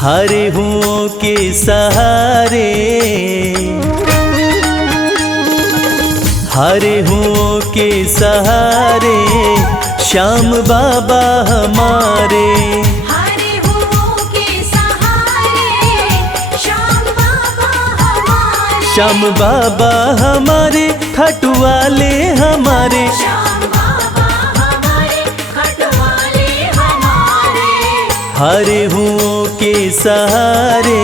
हरे हुओं के सहारे, हरे हुओं के सहारे श्याम बाबा हमारे। हरे हुओं के सहारे श्याम बाबा हमारे। श्याम बाबा हमारे खटवाले हमारे। श्याम बाबा हमारे खटवाले हमारे। हरे हुओं के सहारे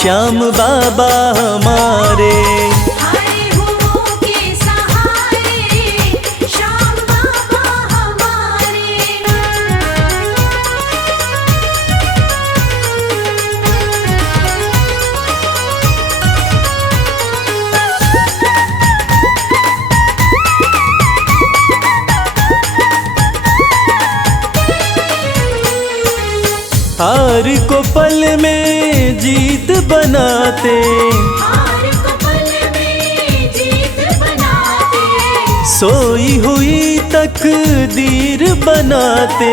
श्याम बाबा हमारे। हरे हुओं के सहारे श्याम बाबा हमारे। हार को पल में जीत बनाते, हार को पल में जीत बनाते। सोई हुई तकदीर बनाते।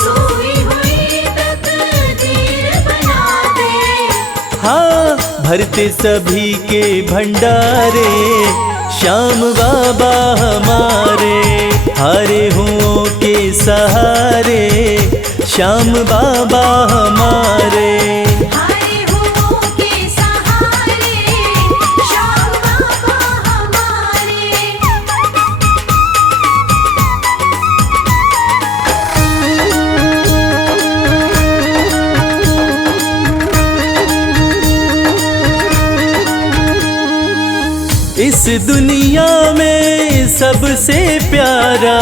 सोई हुई तकदीर बनाते। हाँ, भरते सभी के भंडारे श्याम बाबा हमारे। हरे हुओं के सहारे श्याम बाबा हमारे। हरे हुओं के सहारे श्याम बाबा हमारे। इस दुनिया में सबसे प्यारा,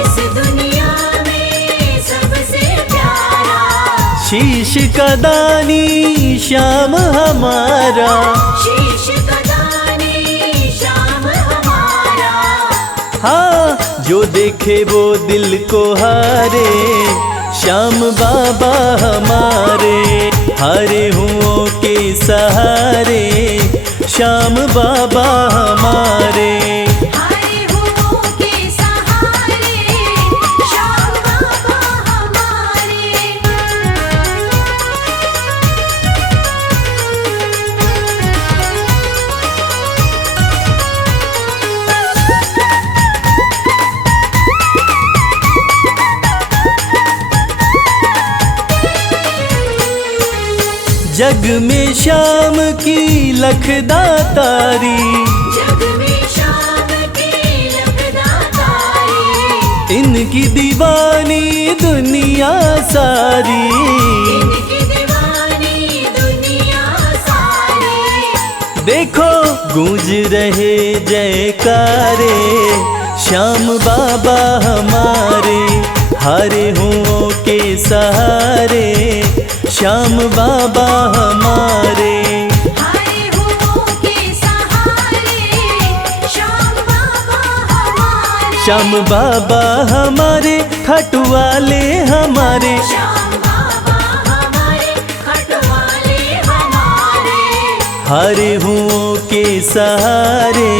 इस दुनिया में सबसे प्यारा शीश का दानी श्याम हमारा। शीश का दानी श्याम हमारा। हाँ, जो देखे वो दिल को हारे श्याम बाबा हमारे। हरे हुओं के सहारे श्याम बाबा हमारे। हरे हुओं के सहारे श्याम बाबा हमारे। जग में श्याम की लखदातारी, जग में श्याम की लखदातारी। इनकी दीवानी दुनिया सारी। इनकी दीवानी दुनिया सारी। देखो गूंज रहे जयकारे श्याम बाबा हमारे। हरे हुओं के सहारे श्याम बाबा हमारे। हरे हुओं के सहारे श्याम बाबा हमारे। श्याम बाबा हमारे खटवाले हमारे। श्याम बाबा हमारे खटवाले हमारे। हरे हुओं के सहारे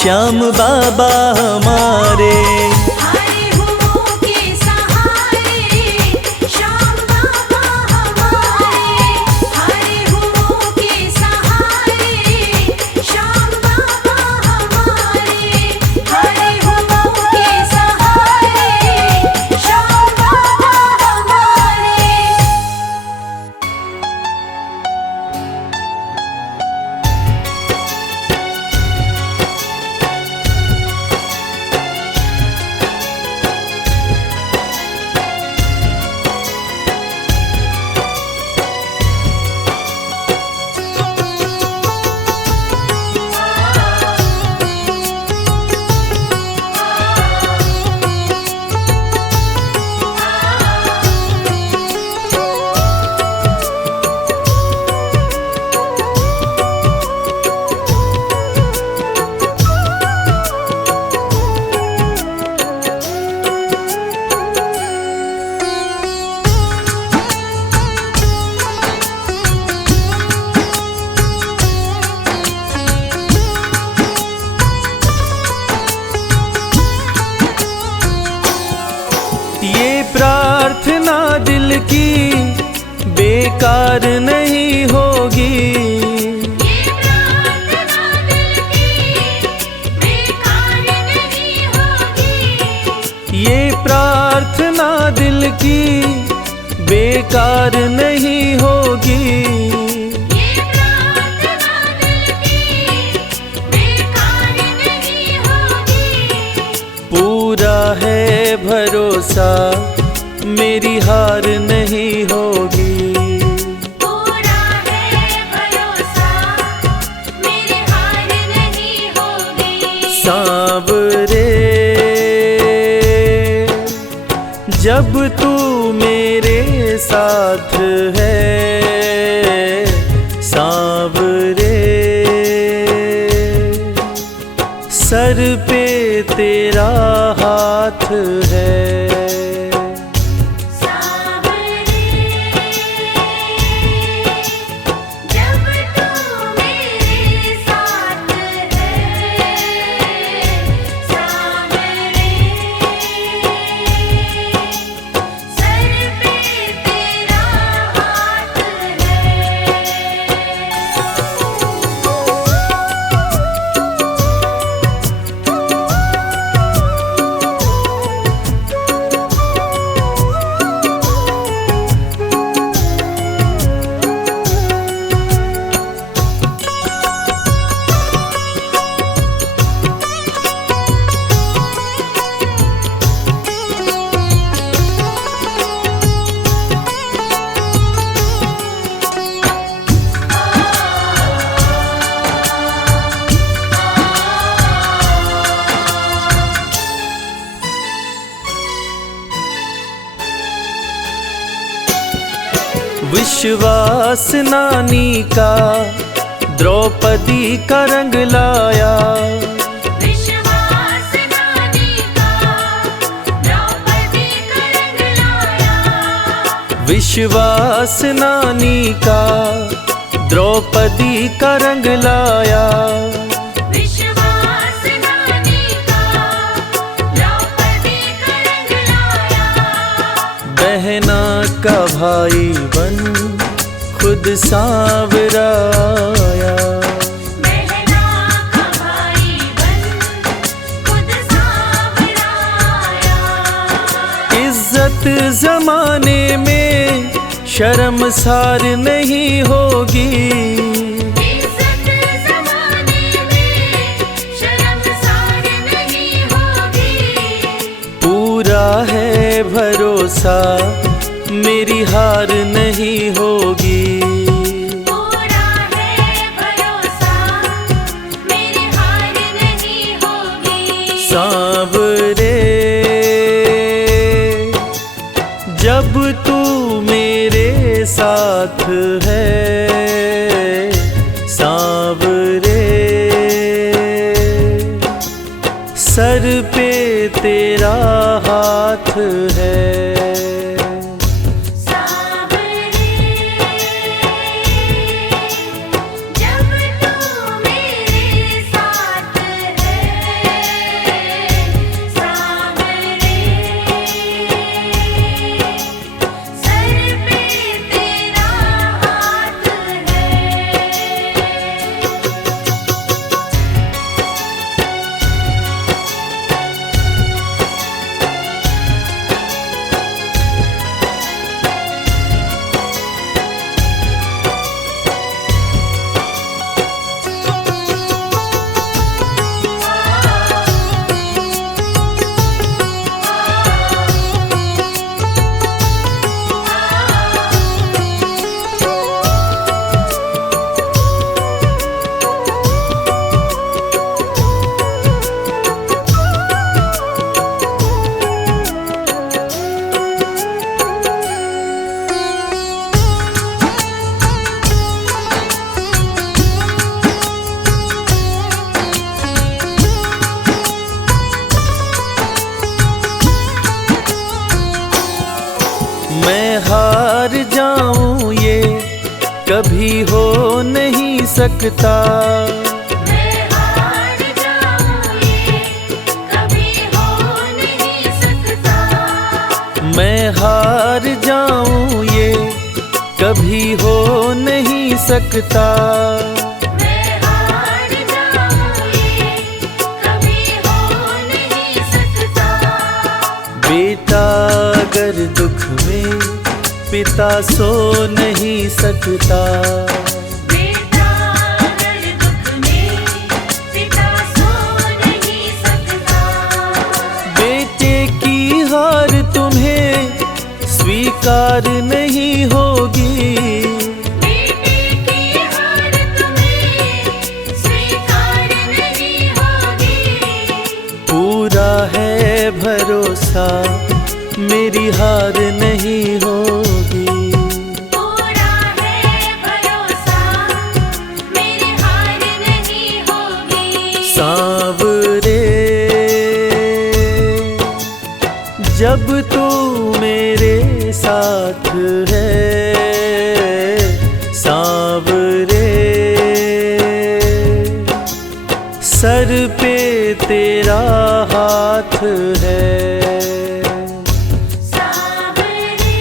श्याम बाबा हमारे। हरे हुओं के सहारे श्याम बाबा हमारे। हरे हुओं के सहारे श्याम बाबा हमारे। हरे हुओं के सहारे श्याम बाबा हमारे। बेकार नहीं होगी। ये प्रार्थना दिल की बेकार नहीं होगी। ये प्रार्थना दिल की बेकार नहीं होगी। ये प्रार्थना दिल की बेकार नहीं होगी। पूरा है भरोसा मेरी हार नहीं होगी। पूरा है भरोसा मेरी हार नहीं होगी। सांवरे जब तू मेरे साथ है, सांवरे सर पे तेरा हाथ है। जब तू मेरे साथ है, सांवरे सर पे तेरा हाथ है। विश्वास नानी का द्रौपदी का रंग लाया। विश्वास नानी का द्रौपदी का रंग लाया। विश्वास नानी का द्रौपदी का रंग लाया। विश्वास नानी का द्रौपदी का रंग लाया। बहना का भाई बन खुद सांवरा आया। बहना का भाई बन खुद सांवरा आया। इज्जत जमाने में शर्मसार नहीं होगी। इज्जत ज़माने में शर्मसार नहीं होगी। पूरा है भरोसा मेरी हार नहीं होगी। पूरा है भरोसा मेरी हार नहीं होगी। सांवरे जब तू मेरे साथ है, सांवरे सर पे तेरा हाथ है। सांवरे जब तू मेरे साथ है, सांवरे सर पे तेरा हाथ है। मैं हार जाऊं ये कभी हो नहीं सकता। मैं हार जाऊं ये कभी हो नहीं सकता। मैं हार जाऊं ये कभी हो नहीं सकता। मैं हार जाऊं ये कभी हो नहीं सकता। बेटा अगर दुख में पिता सो नहीं सकता। बेटा अगर दुख में पिता सो नहीं सकता। बेटे की हार तुम्हें स्वीकार नहीं होगी। बेटे की हार तुम्हें स्वीकार नहीं होगी। पूरा है भरोसा मेरी हार नहीं होगी। पूरा है भरोसा मेरी हार नहीं होगी। सांवरे जब तू मेरे साथ है, सांवरे सर पे तेरा हाथ है। सांवरे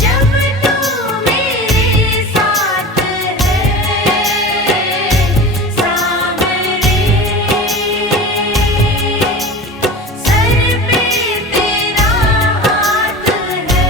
जब तू मेरे साथ है। सांवरे सर पे तेरा हाथ है।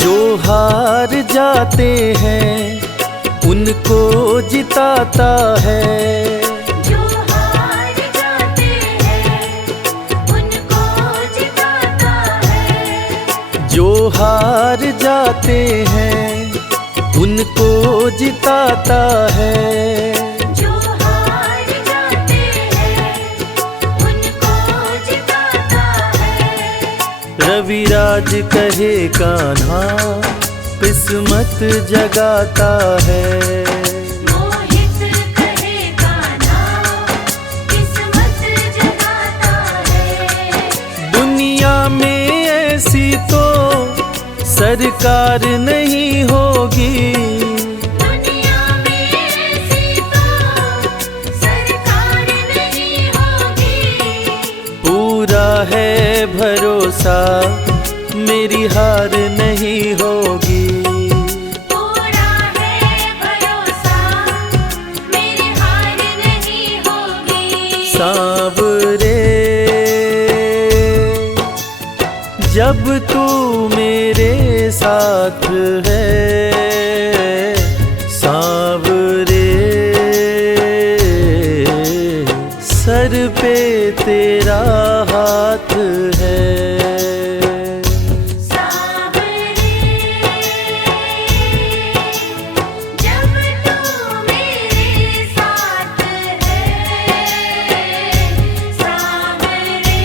जो हार जाते हैं उनको जिताता है। जो हार जाते हैं उनको जिताता है। जो हार जाते हैं उनको जिताता है। जो हार जाते हैं उनको जिताता है। रविराज कहे कान्हा किस्मत जगाता है। मोहित कहे कान्हा किस्मत जगाता है। दुनिया में ऐसी तो सरकार नहीं होगी। दुनिया में ऐसी तो सरकार नहीं होगी। पूरा है भरोसा मेरी हार नहीं होगी। पूरा है भरोसा मेरी हार नहीं होगी। सांवरे जब तू मेरे साथ है, सांवरे सर पे तेरा हाथ है। सांवरे जब तू मेरे साथ है। सांवरे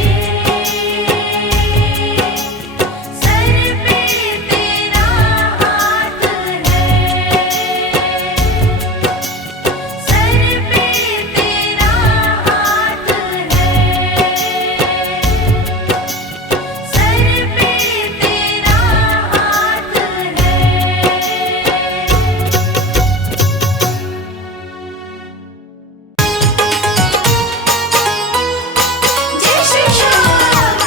सर पे तेरा हाथ है। सर पे तेरा हाथ है। सर पे तेरा हाथ है। जय श्री राम।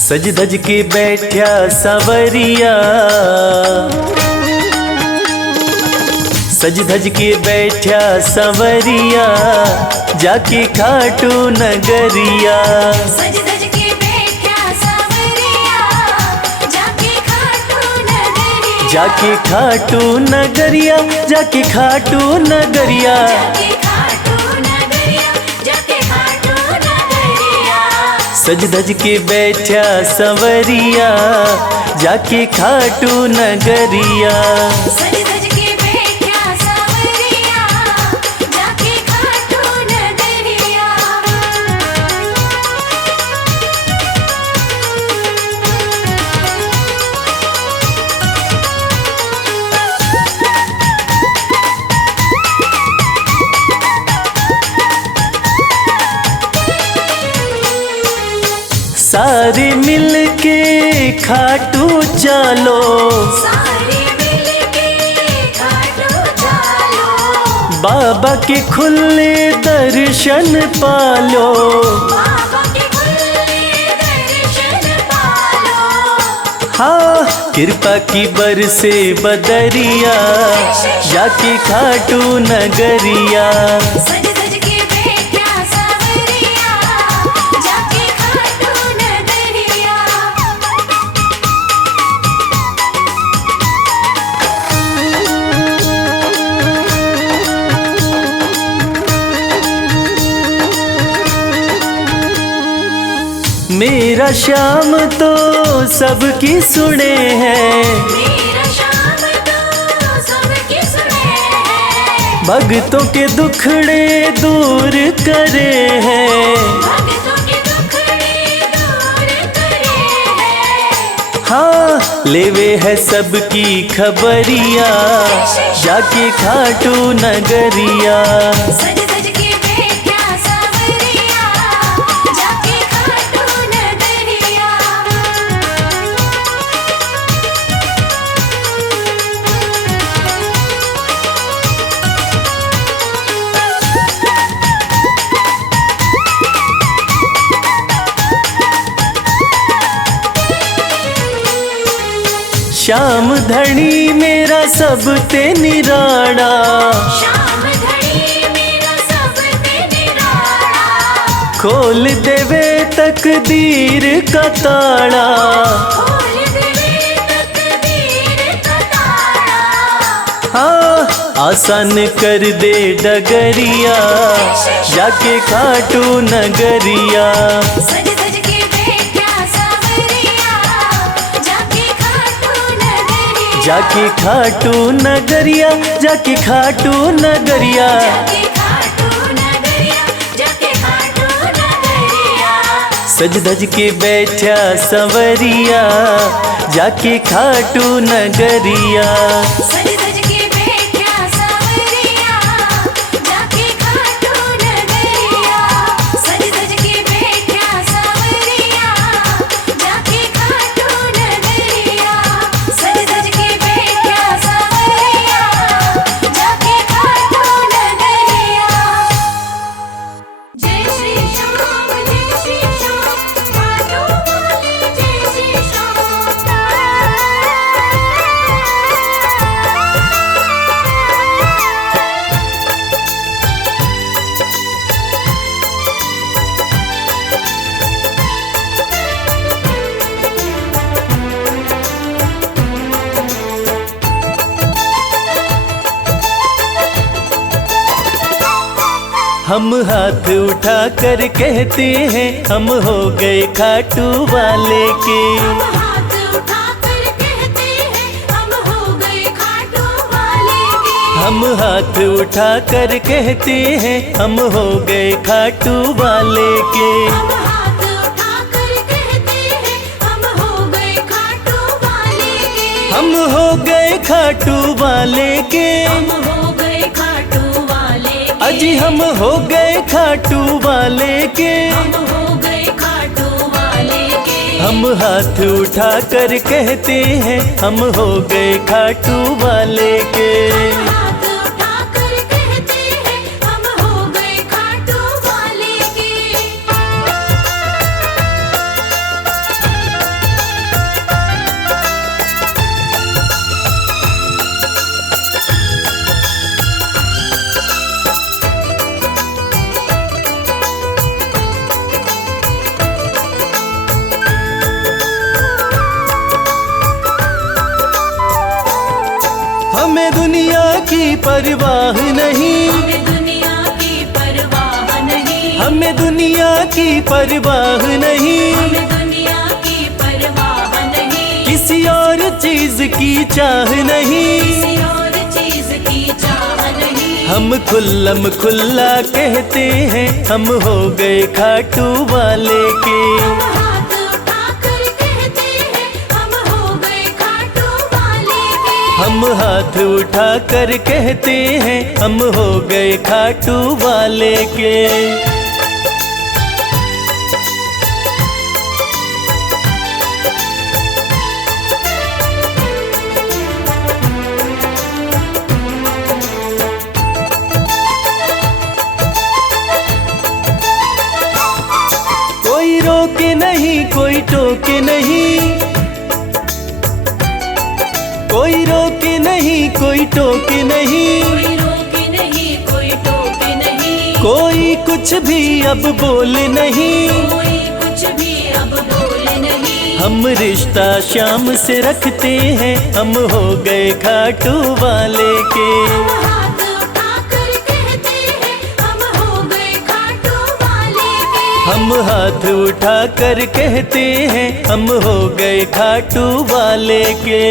सज धज के बैठा सवरिया, सज धज के बैठा सवरिया, जाके खाटू नगरिया। सज धज के बैठा सांवरिया जाके खाटू नगरिया। जाके खाटू नगरिया, जाके खाटू नगरिया। जाके खाटू नगरिया, जाके खाटू नगरिया। सज धज के बैठा संवरिया, जाके खाटू नगरिया। सज धज के बैठा सांवरिया, जाके खाटू नगरिया। सारे मिल के खाटू चलो, सारे मिलके खाटू चलो। बाबा के खुले दर्शन पालो। बाबा के खुले दर्शन पालो। हाँ, कृपा की बरसे बदरिया, जाके खाटू नगरिया। सज धज के बैठा सांवरिया, जाके खाटू नगरिया। मेरा श्याम तो सबकी सुने हैं, मेरा श्याम तो सबके सुने हैं। भक्तों के दुखड़े दूर करे हैं। भक्तों के दुखड़े दूर करे हैं। हाँ, लेवे है सबकी खबरिया, जाके खाटू नगरिया। सज धज के बैठा सांवरिया, जाके खाटू नगरिया। श्याम धनी मेरा सब ते निराड़ा, श्याम धनी मेरा सब ते निराला। खोल देवे तकदीर का ताड़ा। खोल देवे तकदीर का ताला। हाँ, आसान कर दे डगरिया, जाके खाटू नगरिया। सज धज के बैठा सांवरिया, जाके खाटू नगरिया। जाके खाटू नगरिया, जाके खाटू नगरिया। जाके खाटू नगरिया, जाके खाटू नगरिया। सज धज के बैठा संवरिया, जाके खाटू नगरिया। सज धज के बैठा सांवरिया, जाके खाटू नगरिया। सज धज के बैठा सांवरिया, जाके खाटू नगरिया। सज धज के बैठा सांवरिया, जाके खाटू नगरिया। जय श्री श्याम, जय श्री श्याम, खाटू वाले जय श्री श्याम। हम हाथ उठा कर कहते हैं, हम हो गए खाटू वाले के। हम हाथ उठाकर कहते हैं, हम हो गए खाटू वाले के। हम हाथ उठा कर कहते हैं, हम हो गए खाटू वाले के। हम हाथ उठाकर कहते हैं, हम हो गए खाटू वाले के। हम हो गए खाटू वाले के। हम हो गए खाटू वाले के। अजी हम हो गए खाटू वाले के। हम हो गए खाटू वाले के। हम हाथ उठा कर कहते हैं, हम हो गए खाटू वाले के। हम हाथ उठाकर कहते हैं, हम हो गए खाटू वाले के। हमें दुनिया की परवाह नहीं, हमें दुनिया की परवाह नहीं, हमें दुनिया की परवाह नहीं, हमें दुनिया की परवाह नहीं, किसी और चीज की चाह नहीं। किसी और चीज की चाह नहीं। हम खुल्लम खुल्ला कहते हैं हम हो गए खाटू वाले के। हम हाथ उठाकर कहते हैं हम हो गए खाटू वाले के। हम हाथ उठाकर कहते हैं हम हो गए खाटू वाले के। कोई रोके नहीं कोई टोके नहीं, कोई रोके नहीं कोई टोके नहीं, कोई रोके नहीं कोई टोके नहीं, कोई कुछ भी अब बोले नहीं। कोई कुछ भी अब बोले नहीं। हम रिश्ता शाम से रखते हैं हम हो गए खाटू वाले के। हम हाथ उठाकर कहते हैं हम हो गए खाटू वाले के। हम हाथ उठाकर कहते हैं हम हो गए खाटू वाले के।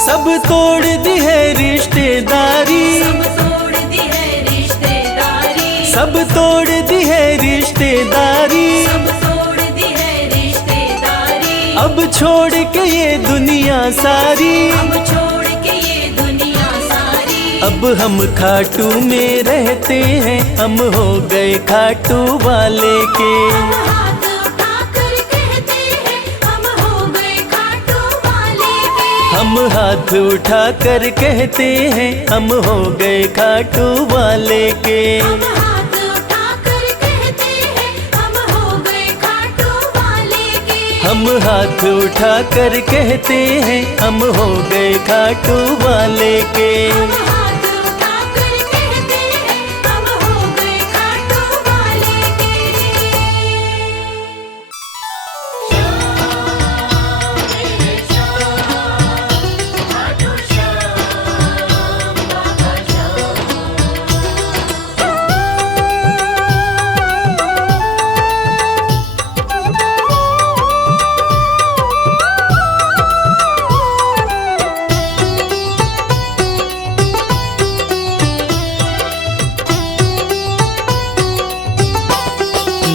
सब तोड़ दी है रिश्तेदारी, सब तोड़ दी है रिश्तेदारी, सब तोड़ दी है रिश्तेदारी, सब तोड़ दी है रिश्तेदारी। अब छोड़ के ये दुनिया सारी, अब छोड़ के ये दुनिया सारी। अब हम खाटू में रहते हैं हम हो गए खाटू वाले के। हम हाथ उठाकर कहते हैं हम हो गए खाटू वाले के। हम हाथ उठाकर कहते हैं हम हो गए खाटू वाले के। हम हाथ उठाकर कहते हैं हम हो गए खाटू वाले के। हम हाथ उठाकर कहते हैं हम हो गए खाटू वाले के। हम हाथ उठाकर कहते हैं हम हो गए खाटू वाले के।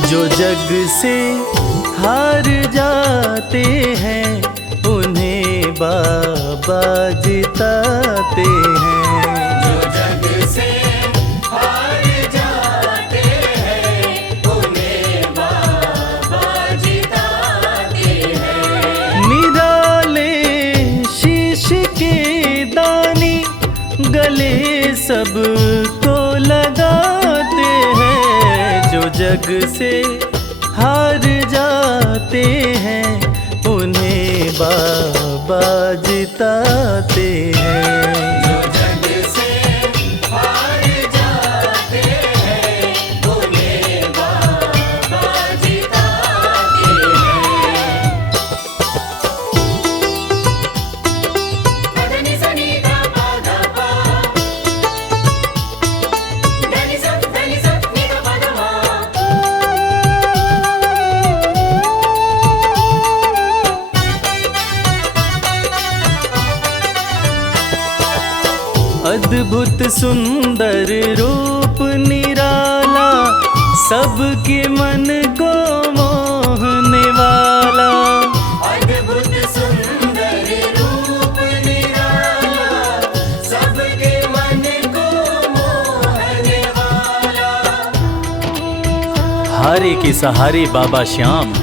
जो जग से हार जाते हैं उन्हें बाबा जिताते हैं। जो जग से हार जाते हैं उन्हें बाबा जिताते हैं। निराले शीश के दानी गले सबको लगाते हैं। जो जग से हार जाते हैं उन्हें बाबा जिताते हैं। जो जग से हार जाते हैं उन्हें बाबा जिताते हैं। मदनी सनी धा पा धा पा, धनी सा नी धा पा धा मा। अद्भुत सुंदर रूप निराला सबके मन को मोहने वाला। अद्भुत सुंदर रूप निराला सबके मन को मोहने वाला। हारे के सहारे बाबा श्याम,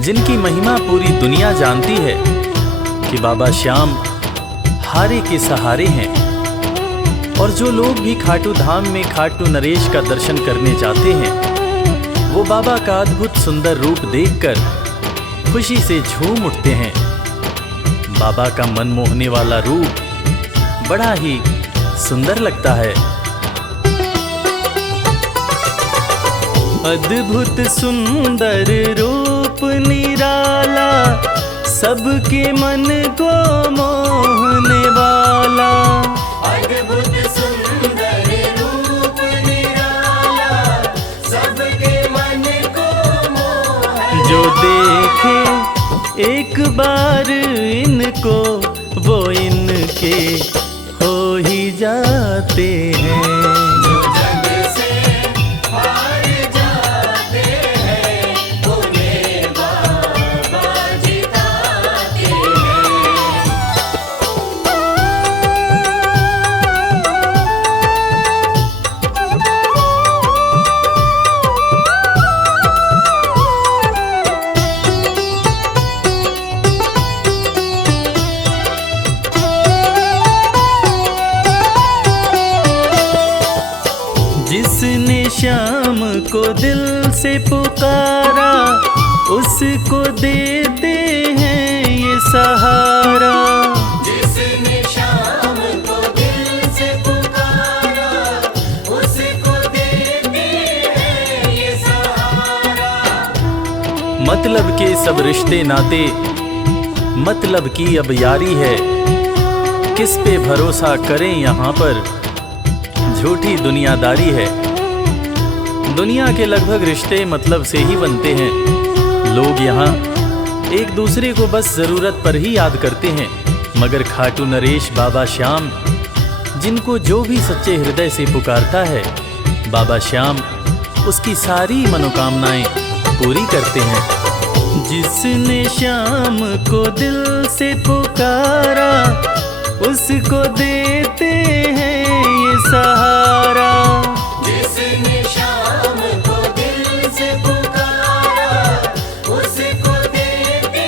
जिनकी महिमा पूरी दुनिया जानती है कि बाबा श्याम हारे के सहारे हैं। और जो लोग भी खाटू धाम में खाटू नरेश का दर्शन करने जाते हैं वो बाबा का अद्भुत सुंदर रूप देखकर खुशी से झूम उठते हैं। बाबा का मन मोहने वाला रूप बड़ा ही सुंदर लगता है। अद्भुत सुंदर रूप निराला, सबके मन को मोहने वाला। अद्भुत सुंदर रूप निराला, सबके मन को मोहने जो देखे एक बार इनको, वो इनके हो ही जाते हैं। जो जग से हार जाते हैं, उन्हें बाबा जिताते हैं। जिसने श्याम को दिल से पुकारा, उसको देते हैं ये सहारा। जिसने शाम को दिल से पुकारा, उसको देते हैं ये सहारा। मतलब के सब रिश्ते नाते, मतलब की अब यारी है। किस पे भरोसा करें यहाँ पर, झूठी दुनियादारी है। दुनिया के लगभग रिश्ते मतलब से ही बनते हैं। लोग यहाँ एक दूसरे को बस जरूरत पर ही याद करते हैं, मगर खाटू नरेश बाबा श्याम, जिनको जो भी सच्चे हृदय से पुकारता है, बाबा श्याम उसकी सारी मनोकामनाएं पूरी करते हैं। जिसने श्याम को दिल से पुकारा, उसको देते हैं ये सहारा। जिसने शाम को दिल से पुकारा, उसको देते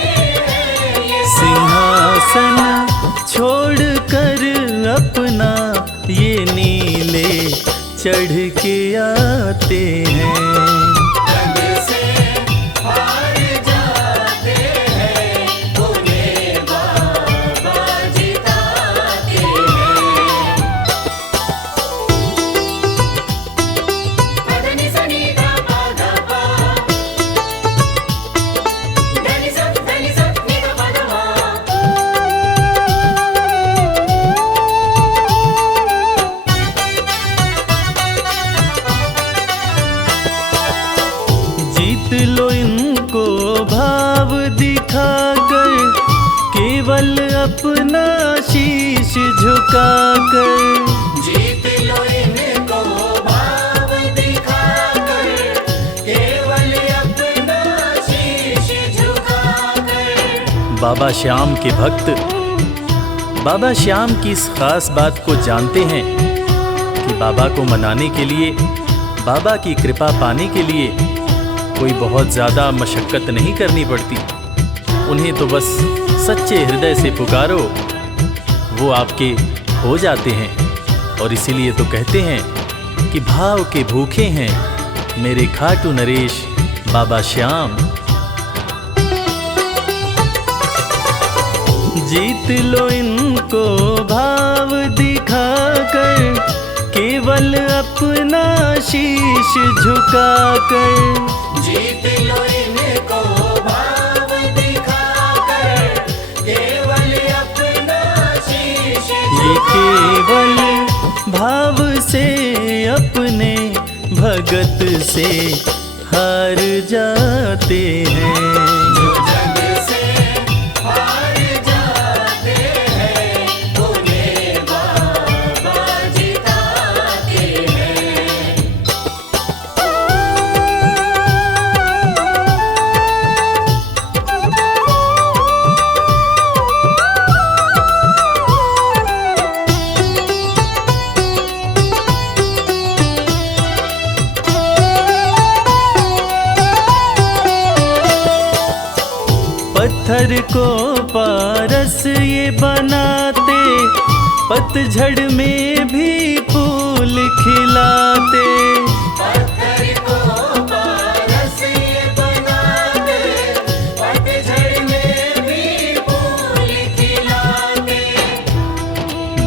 हैं ये सिंहासन छोड़कर अपना ये नीले चढ़ के आते हैं। जग से हार जाते हैं, उन्हें बाबा जिताते हैं। पदनि सनि धा पा धा पा, धनि सा नि धा पा धा मा। जीत लो इनको भाव दिखाकर, केवल अपना शीश झुकाकर। जीत लो इनको भाव दिखाकर, केवल अपना शीश झुकाकर। बाबा श्याम के भक्त बाबा श्याम की इस खास बात को जानते हैं कि बाबा को मनाने के लिए, बाबा की कृपा पाने के लिए कोई बहुत ज़्यादा मशक्क़त नहीं करनी पड़ती। उन्हें तो बस सच्चे हृदय से पुकारो, वो आपके हो जाते हैं। और इसीलिए तो कहते हैं कि भाव के भूखे हैं मेरे खाटू नरेश बाबा श्याम। जीत लो इनको भाव दिखाकर, केवल अपना शीश झुकाकर। जीत लो इनको भाव दिखाकर, केवल अपना शीश ये केवल भाव से अपने भगत से हार जाते हैं। जो जग से हार जाते हैं, उन्हें बाबा जिताते हैं। पत्थर को पारस ये बनाते, पतझड़ में भी फूल खिलाते। पत्थर को पारस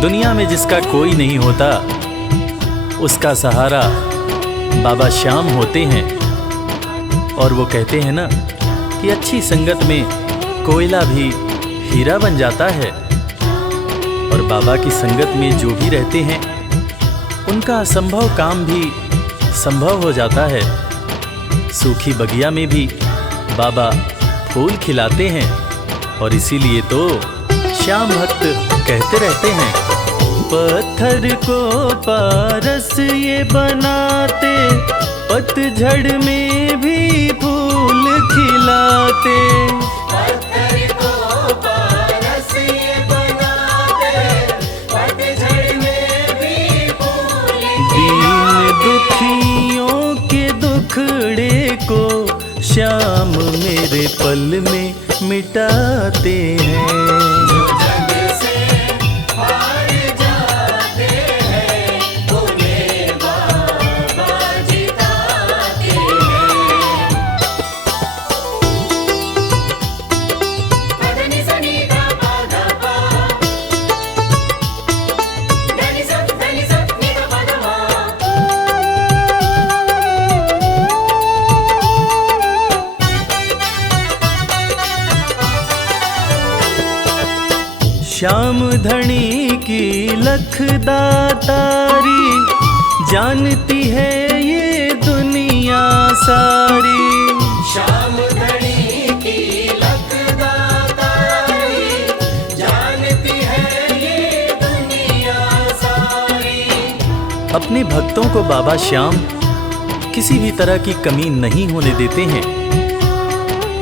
दुनिया में जिसका कोई नहीं होता, उसका सहारा बाबा श्याम होते हैं। और वो कहते हैं ना कि अच्छी संगत में कोयला भी हीरा बन जाता है। और बाबा की संगत में जो भी रहते हैं, उनका असंभव काम भी संभव हो जाता है। सूखी बगिया में भी बाबा फूल खिलाते हैं। और इसीलिए तो श्याम भक्त कहते रहते हैं, पत्थर को पारस ये बनाते, पतझड़ में भी फूल खिलाते। पत्थर को पारस ये बनाते, पतझड़ में भी फूल दीन दुखियों के दुखड़े को श्याम मेरे पल में मिटाते हैं। जो जग से हार जाते हैं, उन्हें बाबा जिताते हैं। पदनि सनि धा पा धा पा, धनि सा नि धा पा धा मा। श्याम धनी की लखदातारी, जानती है ये दुनिया सारी। श्याम धनी की लखदातारी, जानती है ये दुनिया सारी। अपने भक्तों को बाबा श्याम किसी भी तरह की कमी नहीं होने देते हैं।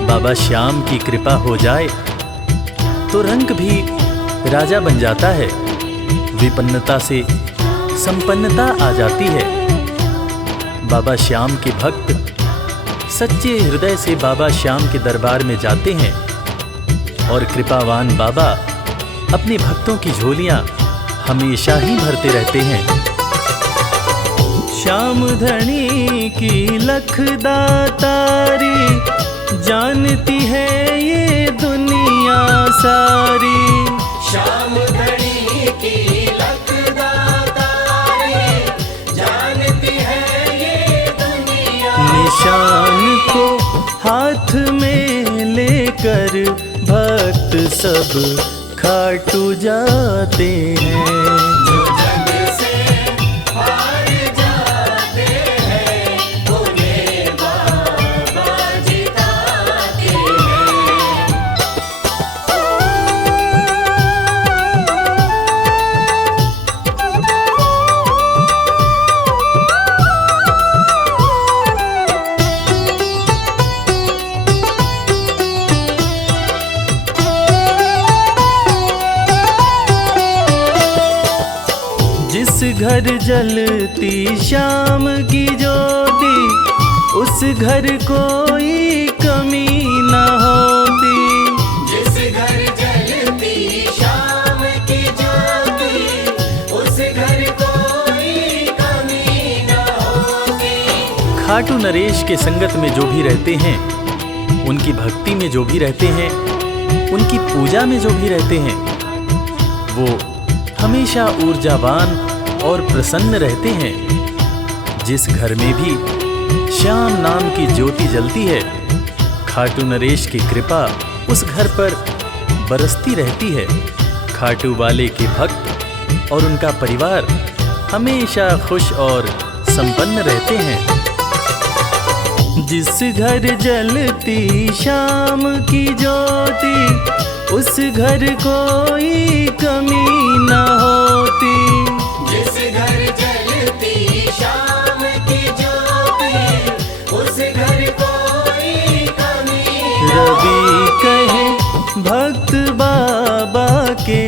बाबा श्याम की कृपा हो जाए तो रंग भी राजा बन जाता है। विपन्नता से संपन्नता आ जाती है। बाबा श्याम के भक्त सच्चे हृदय से बाबा श्याम के दरबार में जाते हैं और कृपावान बाबा अपने भक्तों की झोलियां हमेशा ही भरते रहते हैं। श्याम धनी की लखदातारी, जानती है ये दुनिया सारी। श्याम धनी की लखदातारी, जानती है ये दुनिया। निशान को हाथ में लेकर भक्त सब खाटू जाते हैं। जो जग से हार जाते हैं, उन्हें बाबा जिताते हैं। जिस घर जलती श्याम की ज्योति, उस घर कोई कमी न होती। जिस घर जलती श्याम की ज्योति, उस घर कोई कमी न होती। खाटू नरेश के संगत में जो भी रहते हैं, उनकी भक्ति में जो भी रहते हैं, उनकी पूजा में जो भी रहते हैं, वो हमेशा ऊर्जावान और प्रसन्न रहते हैं। जिस घर में भी श्याम नाम की ज्योति जलती है, खाटू नरेश की कृपा उस घर पर बरसती रहती है। खाटू वाले के भक्त और उनका परिवार हमेशा खुश और संपन्न रहते हैं। जिस घर जलती श्याम की ज्योति, उस घर कोई कमी न होती। जिस घर जलती श्याम की ज्योति, उस घर कोई कमी न रवि कहे भक्त बाबा के,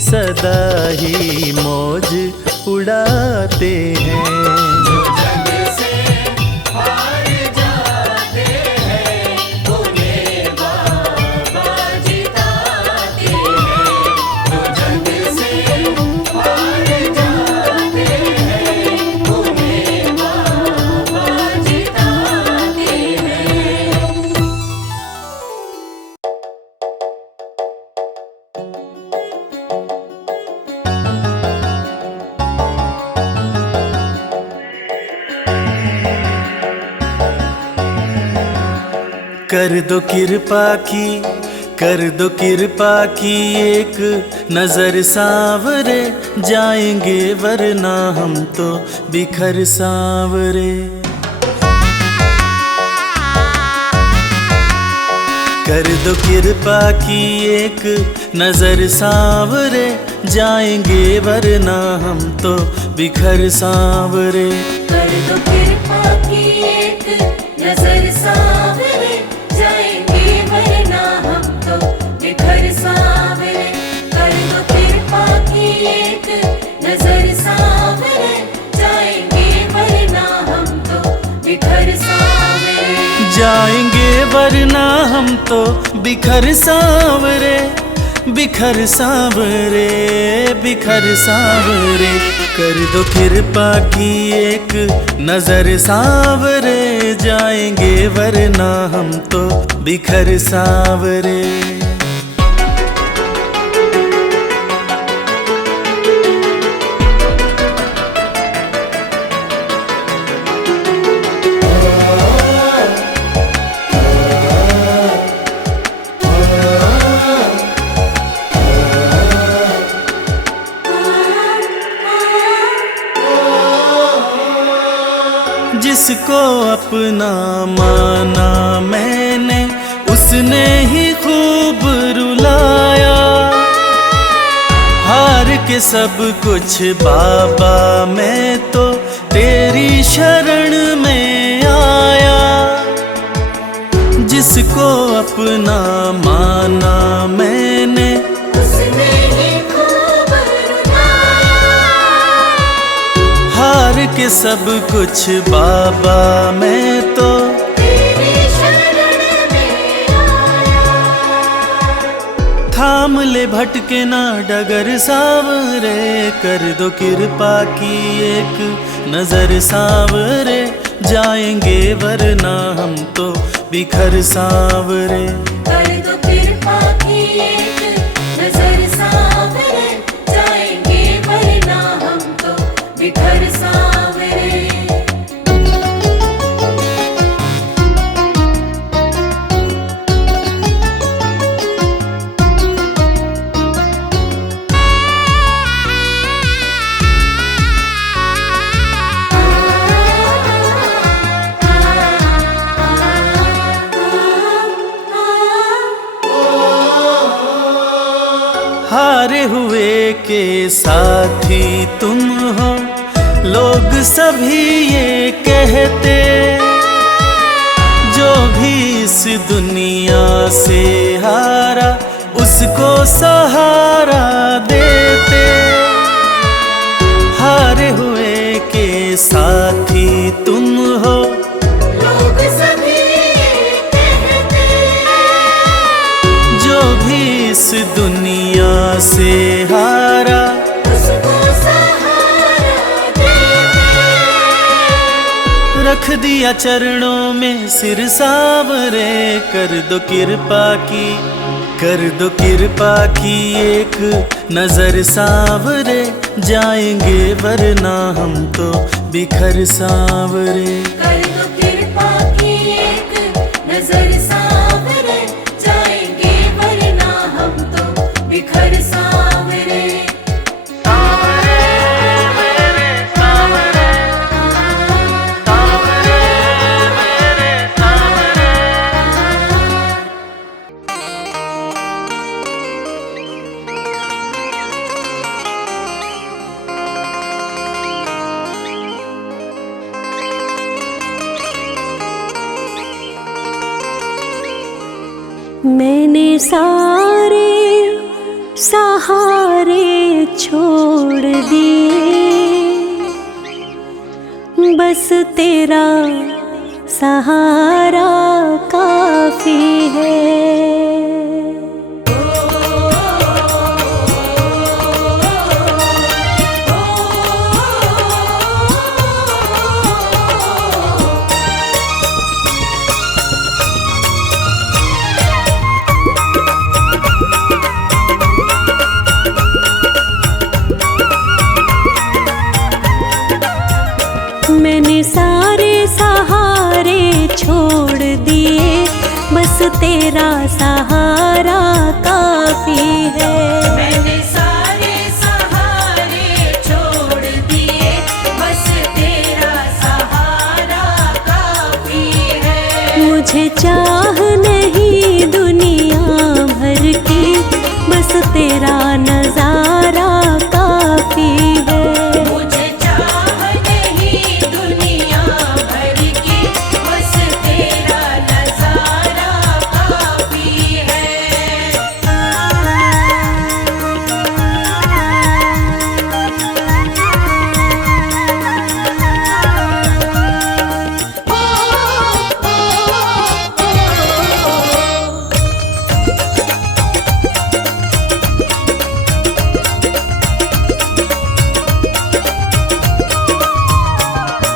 सदा ही मौज उड़ाते हैं। जो जग से हार जाते हैं, उन्हें बाबा जिताते हैं। जो जग से हार जाते हैं, उन्हें बाबा जिताते हैं। कर दो कृपा की, कर दो कृपा की एक नजर सांवरे, जाएंगे वरना हम तो बिखर सांवरे। कर दो कृपा की एक नजर सांवरे, जाएंगे वरना हम तो बिखर सांवरे। कर दो कृपा की एक नजर सांवरे, जाएंगे वरना हम तो बिखर सांवरे। कर दो कृपा की एक नजर सांवरे, जाएंगे वरना हम तो बिखर सांवरे। जाएंगे वरना हम तो बिखर सांवरे, बिखर सांवरे, बिखर सांवरे। कर दो कृपा की एक नजर सांवरे, जाएंगे वरना हम तो बिखर सांवरे। जिसको अपना माना मैंने, उसने ही खूब रुलाया। हार के सब कुछ बाबा मैं तो तेरी शरण में आया। जिसको अपना माना मैंने, उसने ही खूब रुलाया। हार के सब कुछ बाबा मैं तो तेरी शरण में आया। थाम ले भटके ना डगर सांवरे, कर दो कृपा की एक नजर सांवरे, जाएंगे वरना हम तो बिखर सांवरे। कर दो कृपा की एक नजर सांवरे, जाएंगे वरना हम तो बिखर सांवरे। हारे हुए के साथी तुम हो, लोग सभी ये कहते। जो भी इस दुनिया से हारा, उसको सहारा देते। हारे हुए के साथी तुम हो, लोग सभी ये कहते। जो भी इस दुनिया से हारा, उसको सहारा देते। रख दिया चरणों में सिर सांवरे। कर दो कृपा की, कर दो कृपा की एक नजर सांवरे, जाएंगे वरना हम तो बिखर सांवरे। कर दो कृपा की एक नजर सांवरे, जाएंगे वरना हम तो बिखर सांवरे। मैंने सारे सहारे छोड़ दिए, बस तेरा सहारा काफी है। मैंने सारे सहारे छोड़ दिए, बस बस तेरा सहारा काफी है। मैंने सारे सहारे छोड़ दिए, बस तेरा सहारा काफी है। मुझे चाह नहीं दुनिया भर की, बस तेरा नजारा काफी है। मुझे चाह नहीं दुनिया भर की, बस तेरा नजारा काफी है।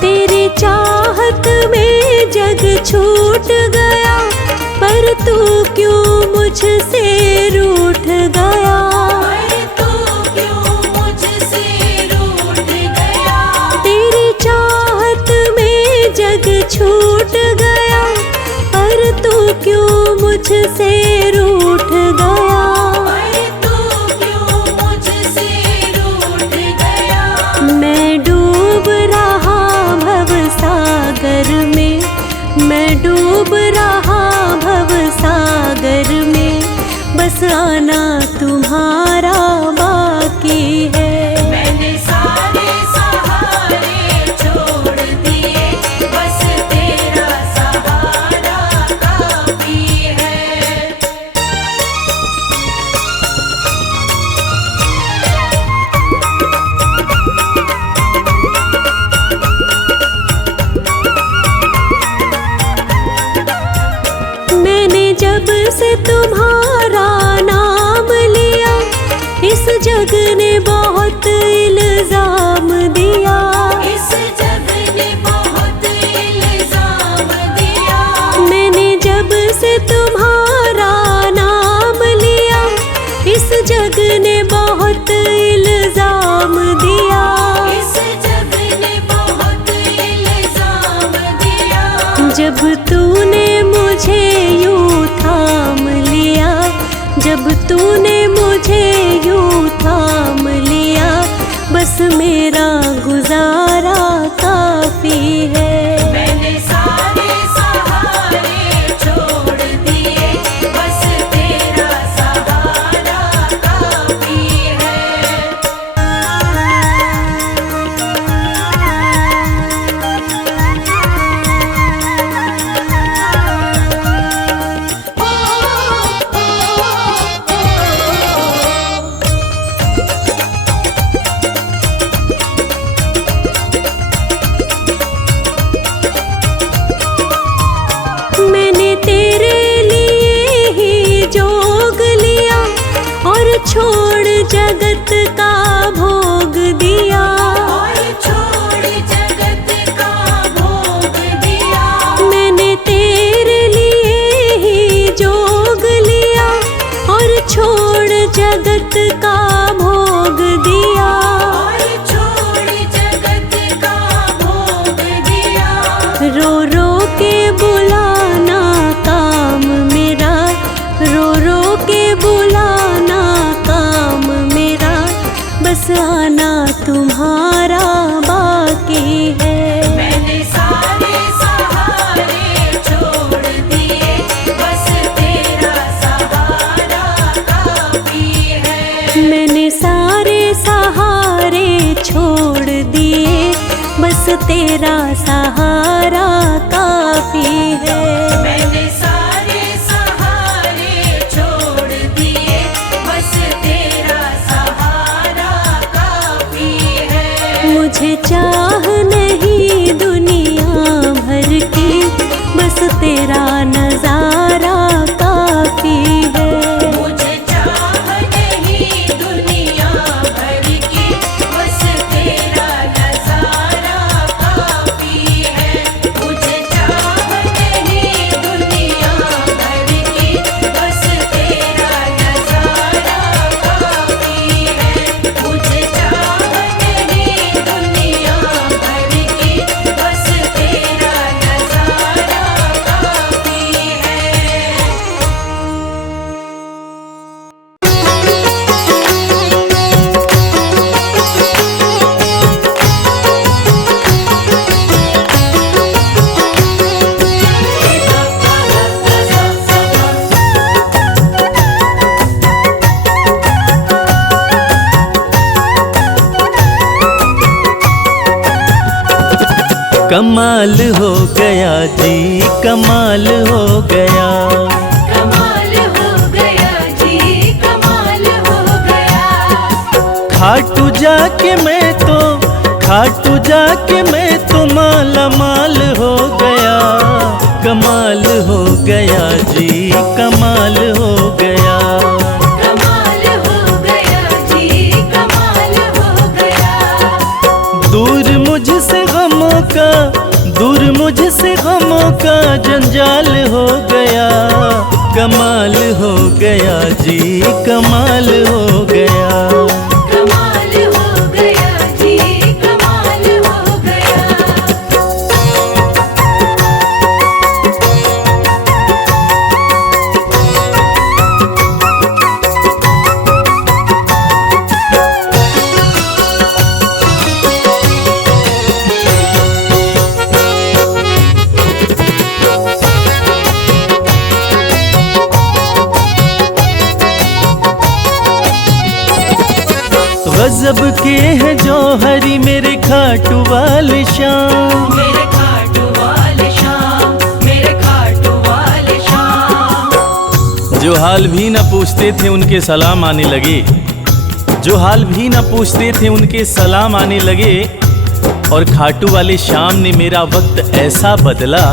तेरी चाहत में जग छूट गया, पर तू क्यों मुझसे रूठ गया। पर तू क्यों मुझसे रूठ गया। तेरी चाहत में जग छूट गया, पर तू क्यों मुझसे रूठ गया। पर तू क्यों मुझसे रूठ गया। मैं डूब रहा भव सागर में, मैं डूब रहा भव सागर में, बस आना तुम्हारा बाकी है। मैंने सारे सहारे छोड़ दिए, बस तेरा सहारा काफी है। मैंने जब से तुम्हारा नाम लिया, इस जग ने बहुत इल्जाम दिया। इस जग ने बहुत इल्जाम दिया। मैंने जब से तुम्हारा नाम लिया, इस जग ने बहुत इल्जाम दिया। इस जग ने बहुत इल्जाम दिया। जब तूने मुझे यूं थाम लिया, जब तूने मुझे यूं थाम लिया, बस मेरा गुजारा काफी है। मैंने सारे सहारे छोड़ दिए, बस तेरा सहारा काफी है। मैंने तेरे लिए ही जोग लिया, और छोड़ जगत का भोग दिया। और छोड़ जगत का भोग दिया। मैंने तेरे लिए ही जोग लिया, और छोड़ जगत का भोग दिया। और छोड़ जगत का भोग दिया। रो रो के बुलाना काम मेरा, रो रो के बुलाना काम मेरा, बस आना तुम्हारा बाकी है। मैंने सारे सहारे छोड़ दिए, बस तेरा सहारा काफी है। मैंने सारे सहारे छोड़ दिए, बस तेरा सहारा काफी है। मैंने सारे सहारे छोड़ दिए, बस तेरा सहारा काफी है। मुझे चाह नहीं दुनिया भर की, बस तेरा नजारा काफी है। मुझे चाह नहीं दुनिया भर की, बस तेरा नजारा काफी कमाल हो गया जी, कमाल हो गया। कमाल हो गया जी, कमाल हो गया। खाटू जाके मैं तो माला माल हो गया। कमाल हो गया जी, कमाल हो गया। कमाल हो गया जी, कमाल हो गया। दूर मुझसे गमों का जंजाल हो गया। कमाल हो गया जी, कमाल हो गया। कमाल हो गया जी, कमाल हो गया। गजब के हैं जौहरी मेरे खाटू वाले शाम। मेरे खाटू वाले शाम, मेरे खाटू वाले शाम। जो हाल भी न पूछते थे उनके सलाम आने लगे। जो हाल भी न पूछते थे उनके सलाम आने लगे। और खाटू वाले शाम ने मेरा वक्त ऐसा बदला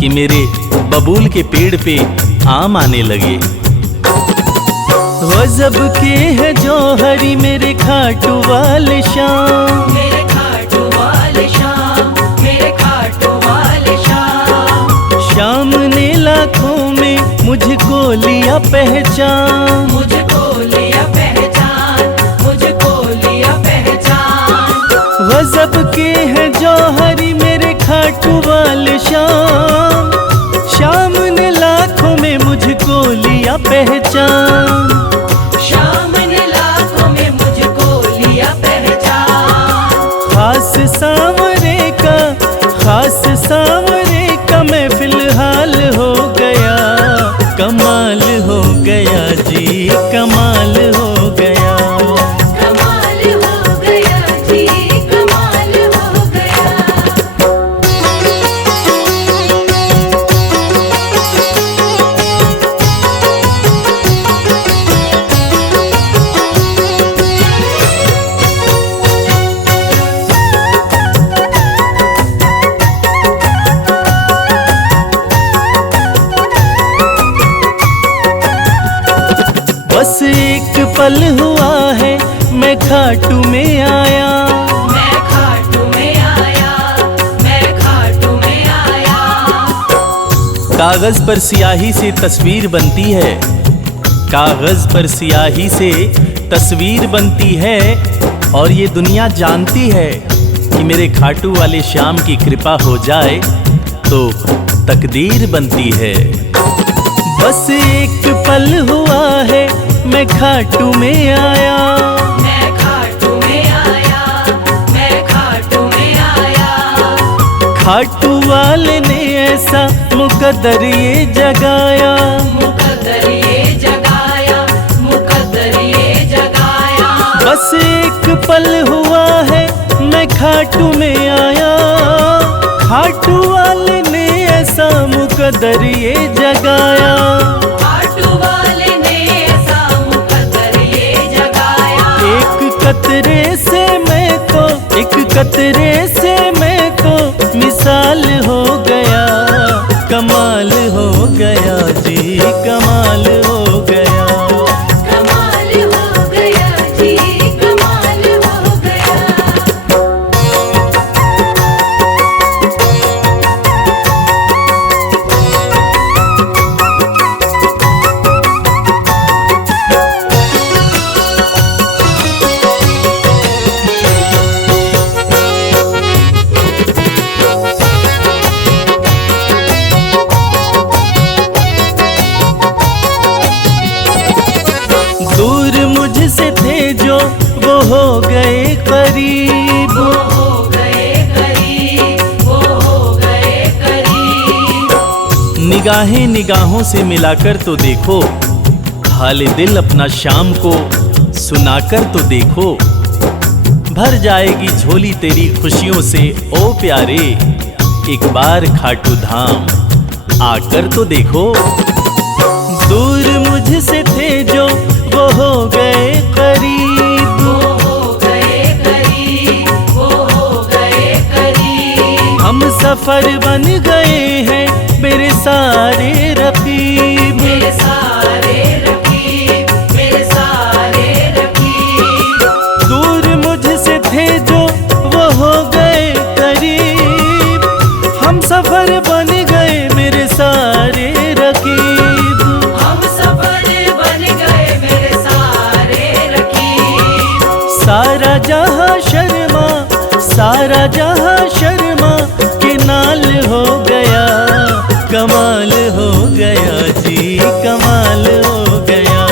कि मेरे बबूल के पेड़ पे आम आने लगे। गजब के हैं जौहरी मेरे खाटू वाले शाम। मेरे खाटू वाले शाम, मेरे खाटू वाले शाम। शाम ने लाखों में मुझको लिया पहचान। मुझको लिया पहचान, मुझको लिया पहचान। गजब के हैं जौहरी मेरे खाटू वाले शाम। शाम ने लाखों में मुझको लिया पहचान। शाम ने लाखों में मुझको लिया पहचान। खास सांवरे का मैं फिलहाल हो गया। कमाल हो गया जी, कमाल हो गया। कमाल हो गया जी, कमाल हो गया। बस एक पल हुआ है मैं खाटू में आया। मैं खाटू में आया, मैं खाटू में आया। कागज पर स्याही से तस्वीर बनती है। कागज पर स्याही से तस्वीर बनती है। और ये दुनिया जानती है कि मेरे खाटू वाले शाम की कृपा हो जाए तो तकदीर बनती है। बस एक पल हुआ है मैं खाटू में आया। मैं खाटू में आया, मैं खाटू में आया। खाटू वाले ने ऐसा मुकद्दर ये जगाया। मुकद्दर ये जगाया, मुकद्दर ये जगाया। बस एक पल हुआ है मैं खाटू में आया। खाटू वाले ने ऐसा मुकद्दर ये जगाया। खाटू वाले ने ऐसा मुकद्दर ये जगाया। एक कतरे से मैं तो मिसाल हो गया। कमाल हो गया जी, कमाल हो गया। कमाल हो गया जी, कमाल हो गया। दूर मुझसे थे जो वो हो गए करीब। वो हो गए करीब, वो हो गए करीब। निगाहें निगाहों से मिलाकर तो देखो। हाल दिल अपना शाम को सुनाकर तो देखो। भर जाएगी झोली तेरी खुशियों से ओ प्यारे। एक बार खाटू धाम आकर तो देखो। दूर मुझसे थे जो वो हो गए करीब, वो हो गए करीब, वो हो गए करीब। हम सफर बन गए हैं मेरे सारे रकीब, मेरे सारे रकीब, मेरे सारे रकीब। दूर मुझसे थे जो वो हो गए करीब, हम सफर बन गए मेरे सारे रकीब। हम सफर बन गए मेरे सारे रकीब। सारा जहां शर्मा, सारा जहां शर्मा के नाल हो गया, कमाल हो गया जी, कमाल हो गया।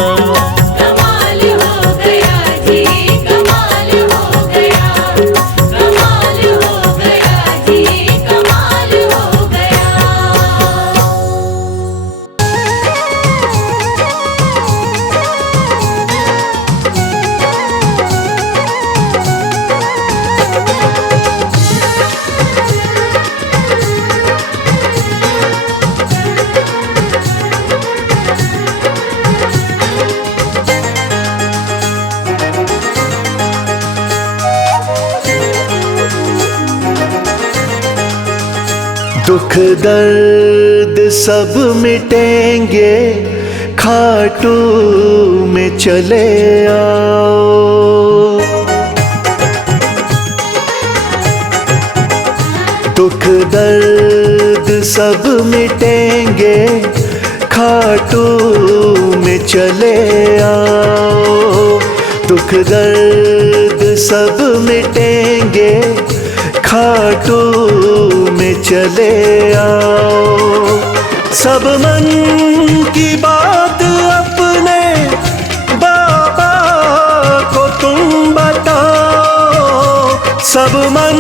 कमाल हो गया जी, कमाल हो गया, कमाल हो गया जी, कमाल हो गया। दुख दर्द सब मिटेंगे, खाटू में चले आओ। दुख दर्द सब मिटेंगे, खाटू में चले आओ। दुख दर्द सब मिटेंगे, खाटू में चले आओ। सब मन की बात अपने बाबा को तुम बताओ। सब मन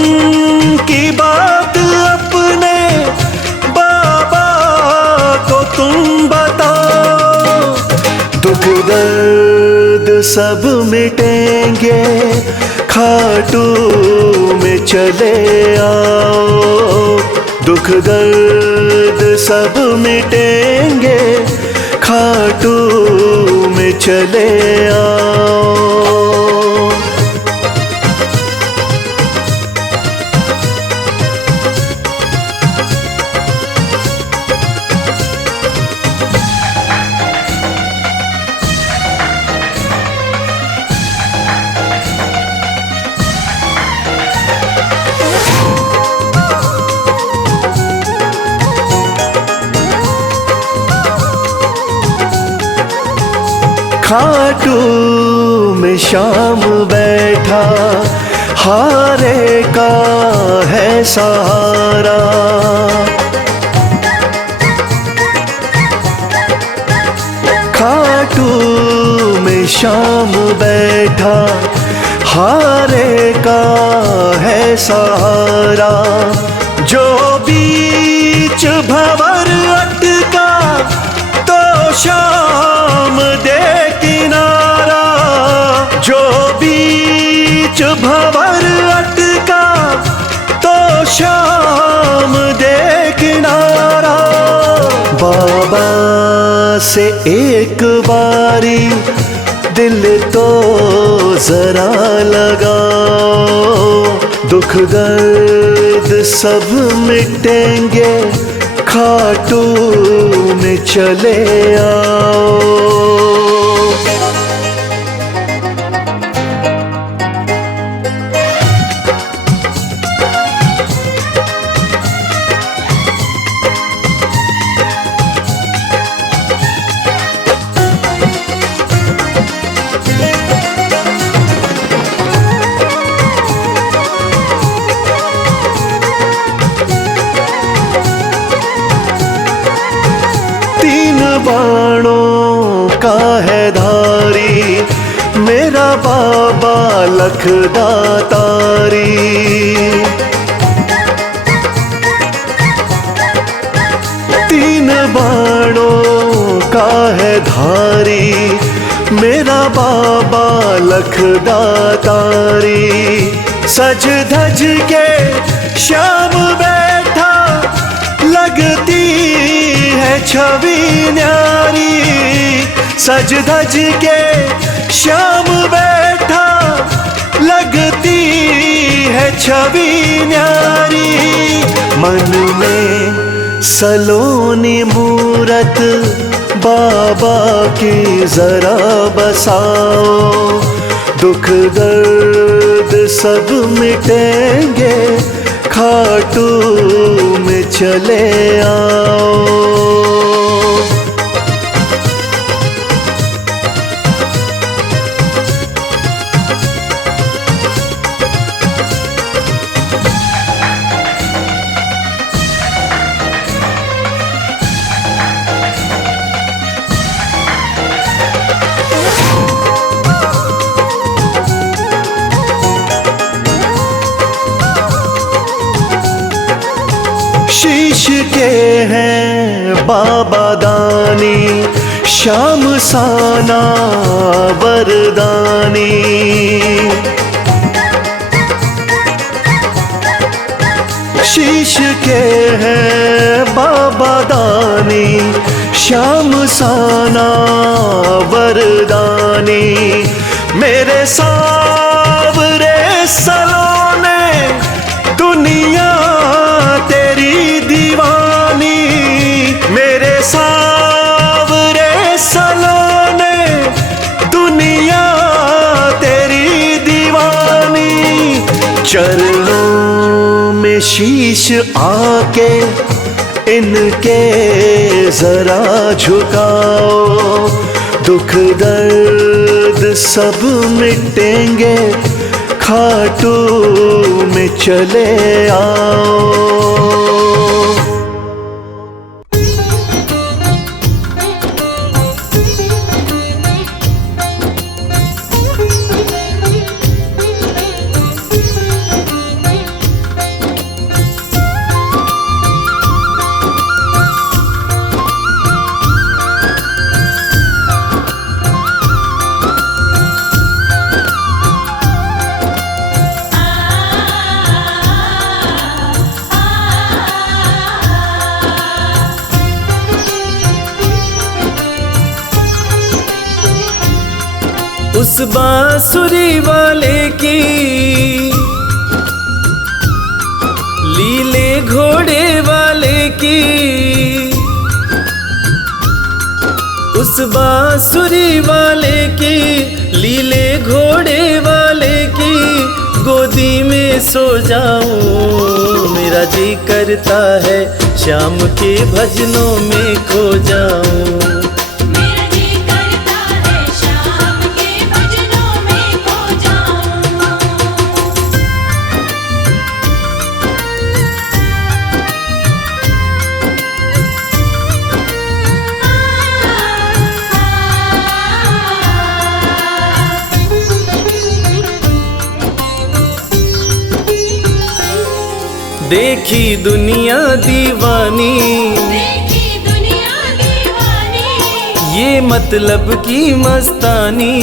की बात अपने बाबा को तुम बताओ। दुख दर्द सब मिटेंगे, खाटू में चले आओ। दुख दर्द सब मिटेंगे, खाटू में चले आओ। खाटू में शाम बैठा, हारे का है सहारा। खाटू में शाम बैठा, हारे का है सहारा। जो बीच भंवर अटका, तो शाम दे किनारा। जो बीच भंवर अटका, तो शाम दे किनारा। बाबा से एक बारी दिल तो जरा लगाओ। दुख दर्द सब मिटेंगे, खाटू में चले आओ। बाणों का है धारी, मेरा बाबा लखदातारी। तीन बाणों का है धारी, मेरा बाबा लखदातारी। सज धज के श्याम बैठा, लगती है छवि न्यारी, सज धज के श्याम बैठा लगती है छवि न्यारी। मन में सलोनी मूरत बाबा की जरा बसाओ, दुख दर्द सब मिटेंगे खाटू में चले आओ। शीश के हैं बाबा दानी, श्याम साना वरदानी। शीश के हैं बाबा दानी, श्याम साना वरदानी। मेरे सावरे सलोने दुनिया तेरी दीवानी, मेरे सावरे सलोने दुनिया तेरी दीवानी। चरणों में शीश आके इनके जरा झुकाओ, दुख दर्द सब मिटेंगे खाटू में चले आओ। उस बांसुरी वाले की लीले घोड़े वाले की, उस बांसुरी वाले की लीले घोड़े वाले की गोदी में सो जाऊं। मेरा जी करता है श्याम के भजनों में खो जाऊं। मेरा जी करता है शाम के भजनों में खो जाऊं। देखी दुनिया दीवानी, देखी दुनिया दीवानी, ये मतलब की मस्तानी,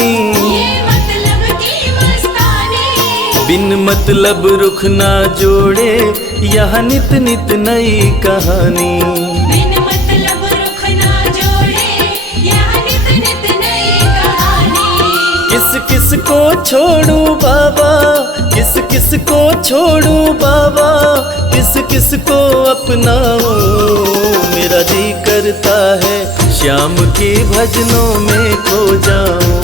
ये मतलब की मस्तानी। बिन मतलब रुख ना जोड़े यह नित नित नई कहानी। बिन मतलब रुख ना जोड़े यह नित नित नई कहानी। किस किस को छोड़ू बाबा, किस किस को छोड़ू बाबा, किस किस को अपनाऊं। मेरा जी करता है श्याम के भजनों में खो जाऊं।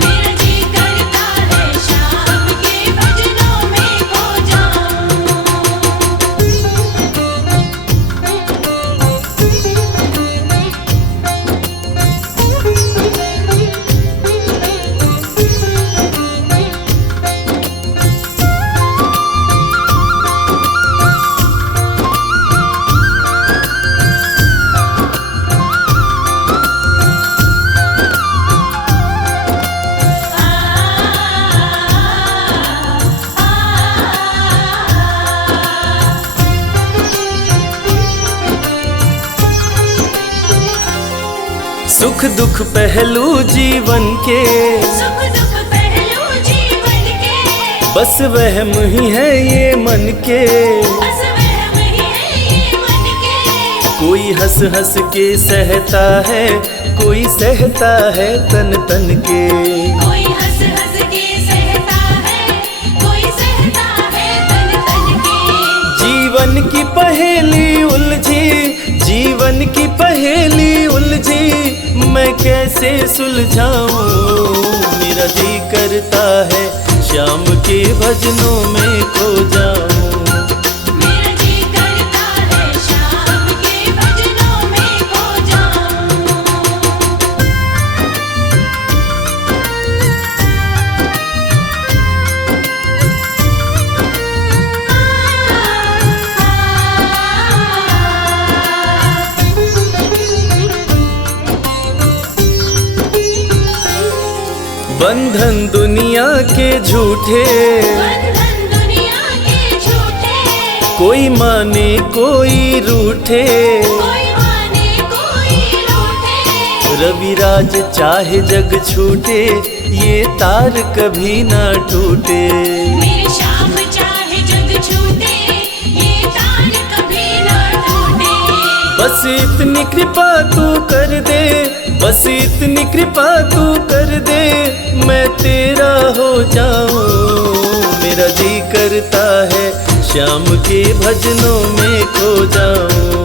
मेरा जी करता है शाम के भजनों में खो जाऊं। सुख दुख पहलू जीवन के, सुख दुख पहलू जीवन के, बस वहम ही है ये मन के। बस वहम ही है ये मन के। कोई हंस हंस के सहता है, कोई सहता है तन तन के। कोई हंस हंस के सहता है, कोई सहता है तन तन के। जीवन की पहेली उलझी, जीवन की पहेली उलझी, मैं कैसे सुलझाऊं। मेरा जी करता है श्याम के भजनों में खो जाऊं। मेरा जी करता है शाम के भजनों में खो जाऊं। बंधन दुनिया के झूठे, बंधन दुनिया के झूठे। कोई माने कोई रूठे। कोई माने कोई रूठे। रविराज चाहे जग छूटे, ये तार कभी ना टूटे। मेरे श्याम चाहे जग छूटे, ये तार कभी ना टूटे। बस इतनी कृपा तू कर दे, बस इतनी कृपा तू कर दे, मैं तेरा हो जाऊं। मेरा जी करता है श्याम के भजनों में खो जाऊं।